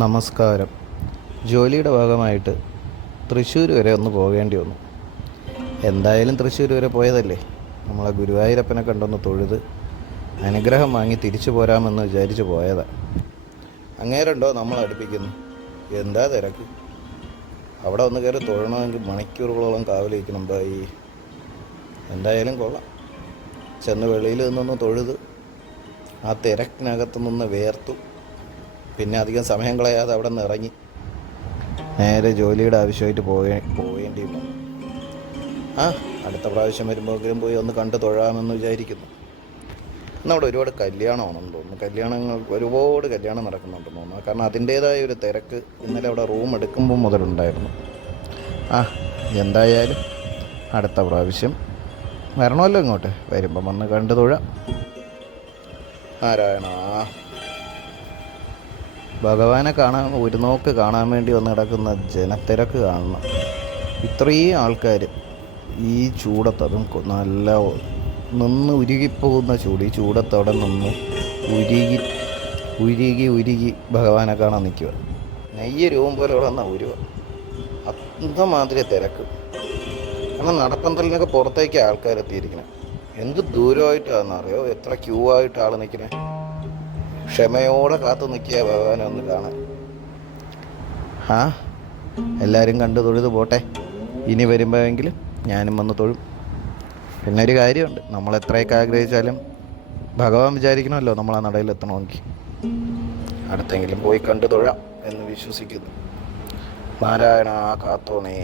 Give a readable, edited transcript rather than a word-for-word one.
നമസ്കാരം. ജോലിയുടെ ഭാഗമായിട്ട് തൃശ്ശൂർ വരെ ഒന്ന് പോകേണ്ടി വന്നു. എന്തായാലും തൃശ്ശൂർ വരെ പോയതല്ലേ, നമ്മളെ ഗുരുവായൂരപ്പനെ കണ്ടൊന്ന് തൊഴുത് അനുഗ്രഹം വാങ്ങി തിരിച്ചു പോരാമെന്ന് വിചാരിച്ച് പോയതാണ്. അങ്ങേരുണ്ടോ നമ്മൾ അടുപ്പിക്കുന്നു. എന്താ തിരക്ക്! അവിടെ ഒന്ന് കയറി തൊഴണമെങ്കിൽ മണിക്കൂറുകളോളം കാവലിരിക്കണം ബായി. എന്തായാലും കൊള്ളാം. ചെന്ന് വെളിയിൽ നിന്നൊന്ന് തൊഴുത് ആ തിരക്കിനകത്ത് നിന്ന് വേർത്തു. പിന്നെ അധികം സമയം കളയാതെ അവിടെ നിന്ന് ഇറങ്ങി നേരെ ജോലിയുടെ ആവശ്യമായിട്ട് പോവേണ്ടി വന്നു. അടുത്ത പ്രാവശ്യം വരുമ്പോഴെങ്കിലും പോയി ഒന്ന് കണ്ട് തൊഴാമെന്ന് വിചാരിക്കുന്നു. ഇന്നവിടെ ഒരുപാട് കല്യാണമാണെന്ന് തോന്നുന്നു. ഒരുപാട് കല്യാണം നടക്കുന്നുണ്ടെന്ന് തോന്നുന്നു. കാരണം അതിൻ്റേതായ ഒരു തിരക്ക് ഇന്നലെ അവിടെ റൂം എടുക്കുമ്പോൾ മുതലുണ്ടായിരുന്നു. എന്തായാലും അടുത്ത പ്രാവശ്യം വരണമല്ലോ ഇങ്ങോട്ട്. വരുമ്പം വന്ന് കണ്ട് തൊഴാം. നാരായണ ഭഗവാനെ കാണാൻ ഒരു നോക്ക് കാണാൻ വേണ്ടി വന്ന് കിടക്കുന്ന ജനത്തിരക്ക് കാണണം. ഇത്രയും ആൾക്കാർ ഈ ചൂടത്ത്, അതും നല്ല ഉരുകിപ്പോകുന്ന ചൂട്, ഈ ചൂടത്തവിടെ നിന്ന് ഉരുകി ഭഗവാനെ കാണാൻ നിൽക്കുക. നെയ്യ് രൂപം പോലെ അവിടെ വന്നാൽ ഉരുവ. അന്തമാതിരി തിരക്ക്. കാരണം നടപ്പന്തലിനൊക്കെ പുറത്തേക്ക് ആൾക്കാരെത്തിയിരിക്കണം. എന്ത് ദൂരമായിട്ടാണെന്നറിയോ, എത്ര ക്യൂ ആയിട്ട് ആൾ നിൽക്കണേ. ക്ഷമയോടെ കാത്തു നിൽക്കുക ഭഗവാനെ ഒന്ന് കാണാൻ. എല്ലാവരും കണ്ടു തൊഴുത് പോട്ടെ. ഇനി വരുമ്പോഴെങ്കിലും ഞാനും വന്ന് തൊഴും. പിന്നെ ഒരു കാര്യമുണ്ട്, നമ്മളെത്രയൊക്കെ ആഗ്രഹിച്ചാലും ഭഗവാൻ വിചാരിക്കണമല്ലോ നമ്മൾ ആ നടയിലെത്തണമെങ്കിൽ. അടുത്തെങ്കിലും പോയി കണ്ടു തൊഴാം എന്ന് വിശ്വസിക്കുന്നു. നാരായണ കാത്തോണേ.